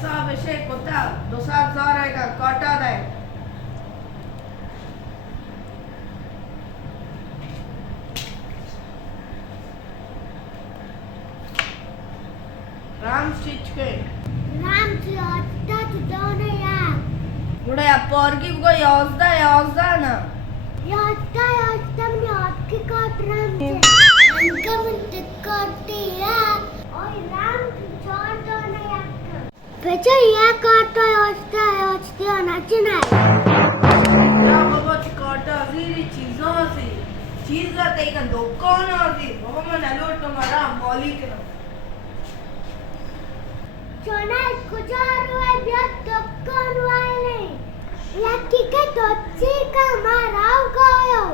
पैसा विषय कोता 2,000 आहे का काटा आहे राम स्टिच के राम ची आता तू दोन या गुडे या पोरगी को याजदा ना याता मी आपकी काट राम चे इनका म्हणते काटे या ओय राम तू छोड़ दो ना या बेचा या काटो याचते नाची नाही या बाबा काटा जी चीजों से चीज जाते का दुकान आती बाबा मैं नलोट तुम्हारा मौली के चोना कुचार हुए बियात दुकान वाले लकी के दोची का माराव गयो